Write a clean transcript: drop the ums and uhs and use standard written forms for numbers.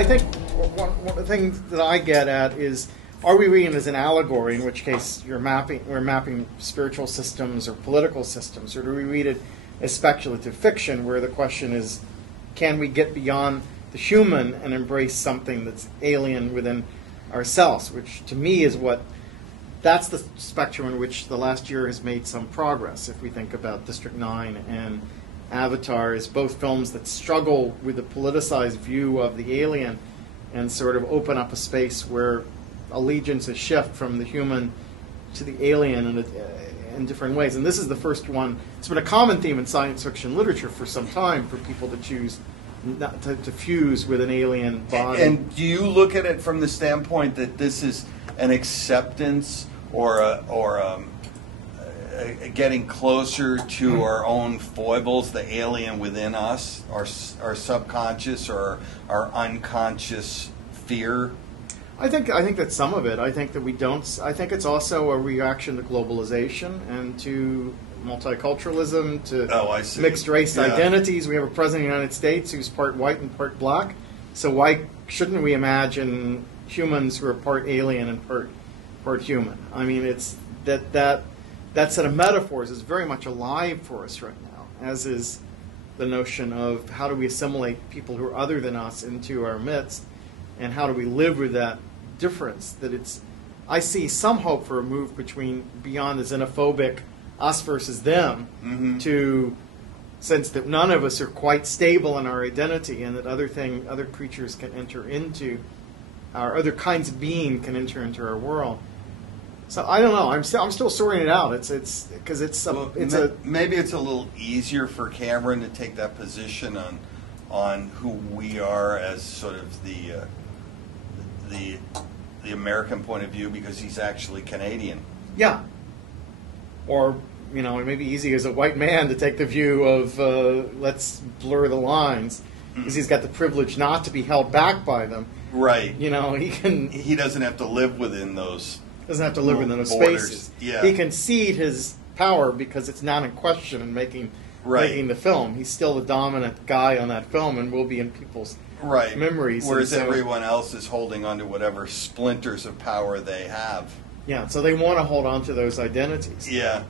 I think one of the things that I get at is, are we reading it as an allegory, in which case we're mapping spiritual systems or political systems, or do we read it as speculative fiction, where the question is, can we get beyond the human and embrace something that's alien within ourselves, which to me is that's the spectrum in which the last year has made some progress. If we think about District 9 and Avatar as both films that struggle with the politicized view of the alien and sort of open up a space where allegiances shift from the human to the alien in different ways. And this is the first one. It's been a common theme in science fiction literature for some time for people to choose not to fuse with an alien body. And do you look at it from the standpoint that this is an acceptance or a getting closer to our own foibles, the alien within us, our subconscious or our unconscious fear? I think that's some of it. I think that we don't. I think it's also a reaction to globalization and to multiculturalism, to mixed race identities. We have a president of the United States who's part white and part black. So why shouldn't we imagine humans who are part alien and part human? I mean, it's that set of metaphors is very much alive for us right now, as is the notion of how do we assimilate people who are other than us into our midst, and how do we live with that difference. I see some hope for a move beyond the xenophobic us versus them to sense that none of us are quite stable in our identity, and that other creatures can enter into our other kinds of being can enter into our world. So I don't know. I'm still sorting it out. Maybe it's a little easier for Cameron to take that position on who we are as sort of the American point of view, because he's actually Canadian. Yeah. Or it may be easy as a white man to take the view of let's blur the lines, because he's got the privilege not to be held back by them. Right. He doesn't have to live within those. Doesn't have to live within those borders. Spaces. Yeah. He can cede his power because it's not in question in making the film. He's still the dominant guy on that film and will be in people's memories. Whereas everyone else is holding on to whatever splinters of power they have. Yeah, so they want to hold on to those identities. Yeah.